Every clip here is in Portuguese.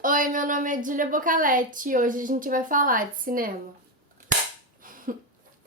Oi, meu nome é Julia Bocaletti e hoje a gente vai falar de cinema.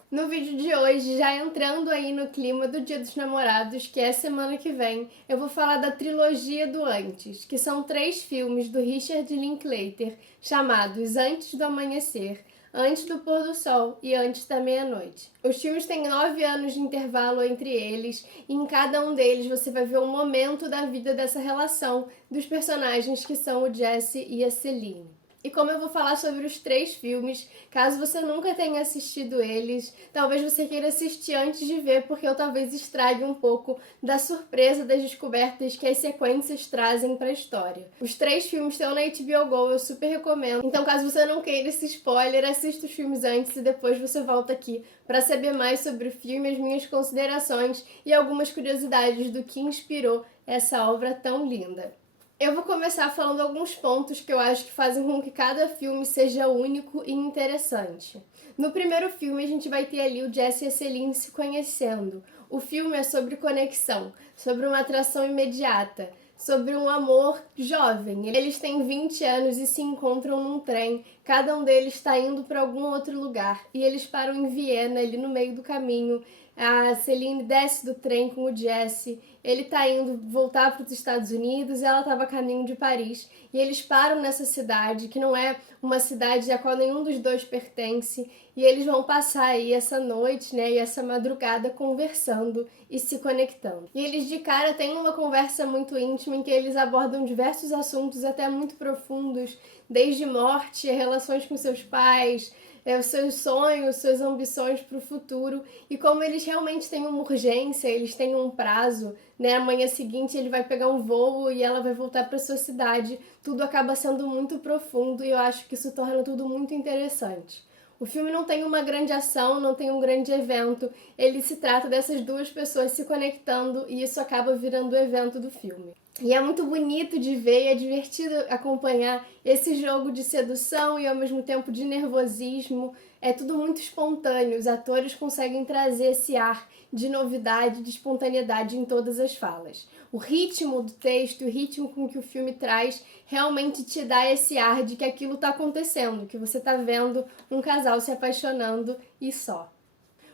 No vídeo de hoje, já entrando aí no clima do Dia dos Namorados, que é semana que vem, eu vou falar da trilogia do Antes, que são 3 filmes do Richard Linklater, chamados Antes do Amanhecer, Antes do Pôr do Sol e Antes da Meia-Noite. Os filmes têm 9 anos de intervalo entre eles, e em cada um deles você vai ver um momento da vida dessa relação dos personagens que são o Jesse e a Celine. E como eu vou falar sobre os 3 filmes, caso você nunca tenha assistido eles, talvez você queira assistir antes de ver, porque eu talvez estrague um pouco da surpresa das descobertas que as sequências trazem para a história. Os 3 filmes estão na HBO Go, eu super recomendo. Então, caso você não queira esse spoiler, assista os filmes antes e depois você volta aqui para saber mais sobre o filme, as minhas considerações e algumas curiosidades do que inspirou essa obra tão linda. Eu vou começar falando alguns pontos que eu acho que fazem com que cada filme seja único e interessante. No primeiro filme, a gente vai ter ali o Jesse e a Celine se conhecendo. O filme é sobre conexão, sobre uma atração imediata, sobre um amor jovem. Eles têm 20 anos e se encontram num trem. Cada um deles está indo para algum outro lugar. E eles param em Viena, ali no meio do caminho. A Celine desce do trem com o Jesse. Ele tá indo voltar para os Estados Unidos, ela estava a caminho de Paris. E eles param nessa cidade, que não é uma cidade a qual nenhum dos dois pertence. E eles vão passar aí essa noite, né, e essa madrugada conversando e se conectando. E eles de cara têm uma conversa muito íntima em que eles abordam diversos assuntos até muito profundos, desde morte, relações com seus pais, os seus sonhos, suas ambições para o futuro, e como eles realmente têm uma urgência, eles têm um prazo, né? Amanhã seguinte ele vai pegar um voo e ela vai voltar para sua cidade. Tudo acaba sendo muito profundo e eu acho que isso torna tudo muito interessante. O filme não tem uma grande ação, não tem um grande evento, ele se trata dessas duas pessoas se conectando e isso acaba virando o evento do filme. E é muito bonito de ver e é divertido acompanhar esse jogo de sedução e ao mesmo tempo de nervosismo. É tudo muito espontâneo, os atores conseguem trazer esse ar de novidade, de espontaneidade em todas as falas. O ritmo do texto, o ritmo com que o filme traz, realmente te dá esse ar de que aquilo está acontecendo, que você está vendo um casal se apaixonando e só.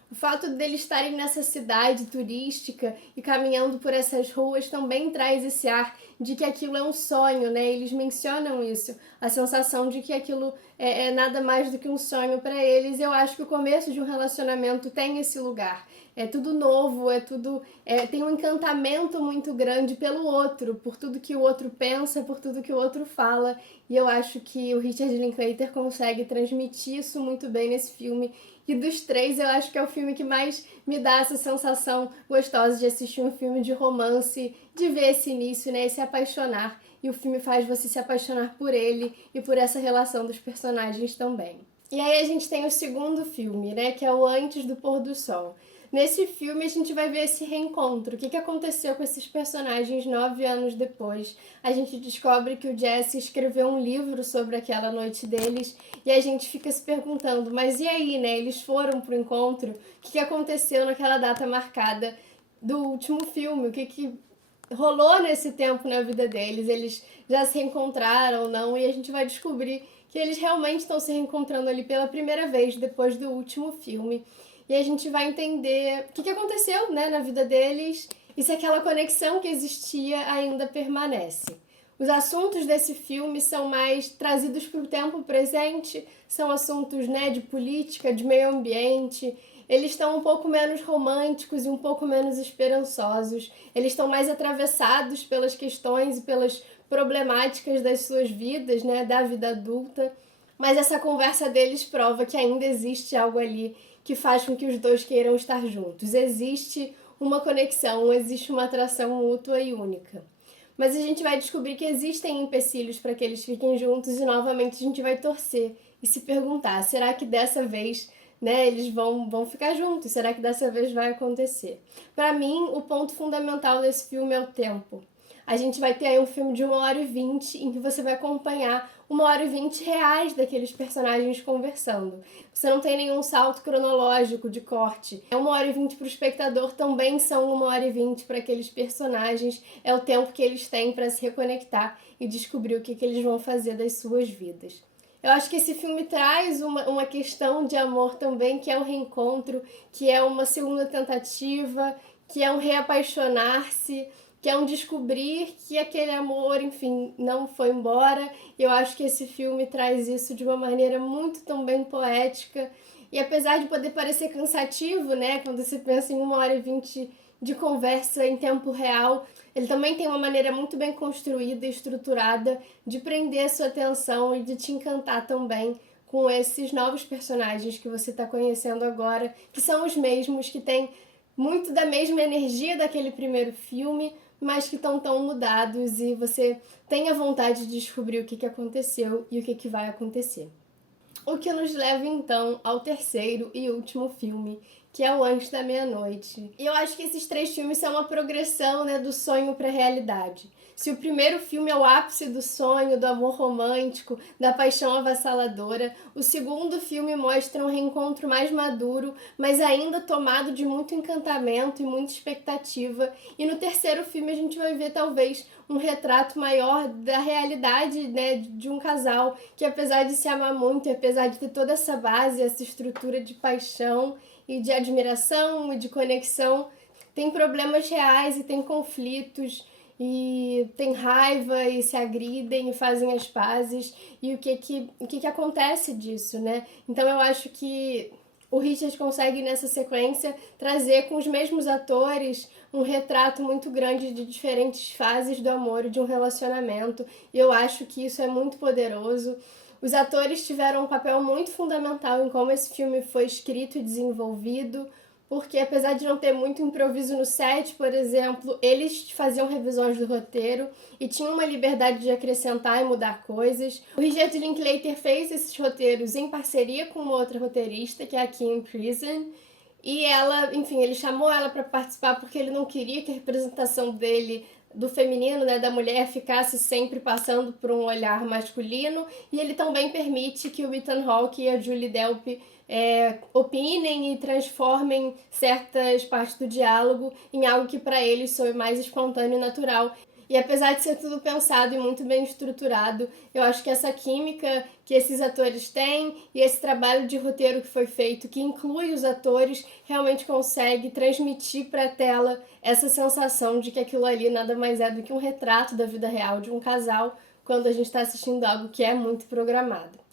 O fato deles estarem nessa cidade turística e caminhando por essas ruas também traz esse ar de que aquilo é um sonho, né? Eles mencionam isso, a sensação de que aquilo é nada mais do que um sonho para eles. Eu acho que o começo de um relacionamento tem esse lugar. É tudo novo, tem um encantamento muito grande pelo outro, por tudo que o outro pensa, por tudo que o outro fala. E eu acho que o Richard Linklater consegue transmitir isso muito bem nesse filme. E dos 3, eu acho que é o filme que mais me dá essa sensação gostosa de assistir um filme de romance, de ver esse início, né, e se apaixonar. E o filme faz você se apaixonar por ele e por essa relação dos personagens também. E aí a gente tem o segundo filme, né, que é o Antes do Pôr do Sol. Nesse filme a gente vai ver esse reencontro, o que aconteceu com esses personagens 9 anos depois. A gente descobre que o Jesse escreveu um livro sobre aquela noite deles e a gente fica se perguntando, mas e aí, né? Eles foram pro encontro, o que aconteceu naquela data marcada do último filme, o que rolou nesse tempo na vida deles, eles já se reencontraram ou não, e a gente vai descobrir que eles realmente estão se reencontrando ali pela primeira vez depois do último filme. E a gente vai entender o que aconteceu, né, na vida deles e se aquela conexão que existia ainda permanece. Os assuntos desse filme são mais trazidos para o tempo presente, são assuntos, né, de política, de meio ambiente. Eles estão um pouco menos românticos e um pouco menos esperançosos. Eles estão mais atravessados pelas questões e pelas problemáticas das suas vidas, né, da vida adulta. Mas essa conversa deles prova que ainda existe algo ali que faz com que os dois queiram estar juntos. Existe uma conexão, existe uma atração mútua e única. Mas a gente vai descobrir que existem empecilhos para que eles fiquem juntos e novamente a gente vai torcer e se perguntar, será que dessa vez, né, eles vão ficar juntos? Será que dessa vez vai acontecer? Para mim, o ponto fundamental desse filme é o tempo. a gente vai ter aí um filme de 1h20 em que você vai acompanhar 1h20 reais daqueles personagens conversando. Você não tem nenhum salto cronológico de corte. É 1h20 para o espectador, também são 1h20 para aqueles personagens. É o tempo que eles têm para se reconectar e descobrir o que eles vão fazer das suas vidas. Eu acho que esse filme traz uma questão de amor também, que é o reencontro, que é uma segunda tentativa, que é um reapaixonar-se, que é um descobrir que aquele amor, enfim, não foi embora. Eu acho que esse filme traz isso de uma maneira muito também poética. E apesar de poder parecer cansativo, né, quando você pensa em 1h20 de conversa em tempo real, ele também tem uma maneira muito bem construída e estruturada de prender a sua atenção e de te encantar também com esses novos personagens que você está conhecendo agora, que são os mesmos, que têm muito da mesma energia daquele primeiro filme, mas que estão tão mudados e você tem a vontade de descobrir o que aconteceu e o que vai acontecer. O que nos leva então ao terceiro e último filme, que é o Antes da Meia-Noite. E eu acho que esses 3 filmes são uma progressão, né, do sonho para a realidade. Se o primeiro filme é o ápice do sonho, do amor romântico, da paixão avassaladora, o segundo filme mostra um reencontro mais maduro, mas ainda tomado de muito encantamento e muita expectativa. E no terceiro filme a gente vai ver talvez um retrato maior da realidade, né, de um casal que, apesar de se amar muito e apesar de ter toda essa base, essa estrutura de paixão e de admiração e de conexão, tem problemas reais e tem conflitos e tem raiva e se agridem e fazem as pazes e o que acontece disso, né? Então eu acho que o Richard consegue nessa sequência trazer com os mesmos atores um retrato muito grande de diferentes fases do amor e de um relacionamento, e eu acho que isso é muito poderoso. Os atores tiveram um papel muito fundamental em como esse filme foi escrito e desenvolvido, porque apesar de não ter muito improviso no set, por exemplo, eles faziam revisões do roteiro e tinham uma liberdade de acrescentar e mudar coisas. O Richard Linklater fez esses roteiros em parceria com uma outra roteirista, que é a Kim Prison, e ela, enfim, ele chamou ela para participar porque ele não queria que a representação dele do feminino, né, da mulher, ficasse sempre passando por um olhar masculino, e ele também permite que o Ethan Hawke e a Julie Delpy opinem e transformem certas partes do diálogo em algo que para eles soe mais espontâneo e natural. E apesar de ser tudo pensado e muito bem estruturado, eu acho que essa química que esses atores têm e esse trabalho de roteiro que foi feito, que inclui os atores, realmente consegue transmitir para a tela essa sensação de que aquilo ali nada mais é do que um retrato da vida real de um casal quando a gente está assistindo algo que é muito programado.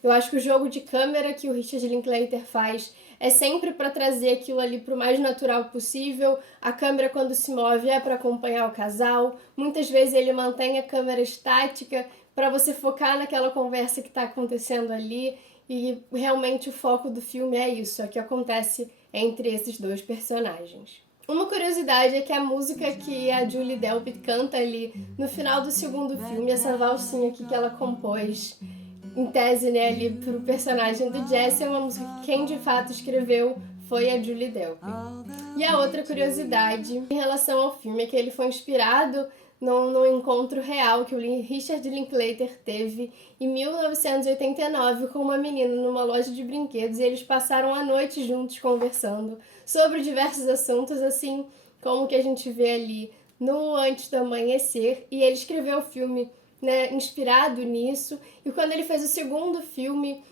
Eu acho que o jogo de câmera que o Richard Linklater faz é sempre para trazer aquilo ali para o mais natural possível. A câmera, quando se move, é para acompanhar o casal. Muitas vezes ele mantém a câmera estática para você focar naquela conversa que está acontecendo ali. E realmente o foco do filme é isso, é o que acontece entre esses 2 personagens. Uma curiosidade é que a música que a Julie Delpy canta ali no final do segundo filme, essa valsinha aqui que ela compôs, em tese, né, ali pro personagem do Jesse, é uma música que quem de fato escreveu foi a Julie Delpy. E a outra curiosidade em relação ao filme é que ele foi inspirado num encontro real que o Richard Linklater teve em 1989 com uma menina numa loja de brinquedos, e eles passaram a noite juntos conversando sobre diversos assuntos, assim como que a gente vê ali no Antes do Amanhecer, e ele escreveu o filme, né, inspirado nisso. E quando ele fez o segundo filme,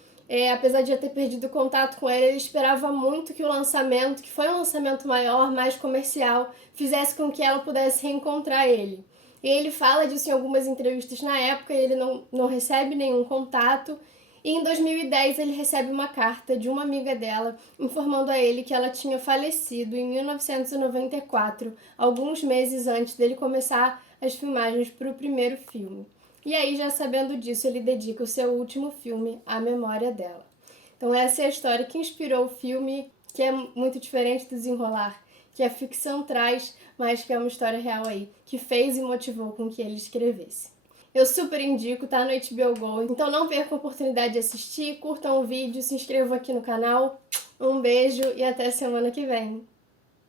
apesar de já ter perdido contato com ele esperava muito que o lançamento, que foi um lançamento maior, mais comercial, fizesse com que ela pudesse reencontrar ele. E ele fala disso em algumas entrevistas na época, e ele não recebe nenhum contato. E em 2010 ele recebe uma carta de uma amiga dela informando a ele que ela tinha falecido em 1994, alguns meses antes dele começar as filmagens para o primeiro filme. E aí, já sabendo disso, ele dedica o seu último filme à memória dela. Então essa é a história que inspirou o filme, que é muito diferente do desenrolar que a ficção traz, mas que é uma história real aí, que fez e motivou com que ele escrevesse. Eu super indico, tá no HBO Go, então não perca a oportunidade de assistir, curtam o vídeo, se inscrevam aqui no canal. Um beijo e até semana que vem.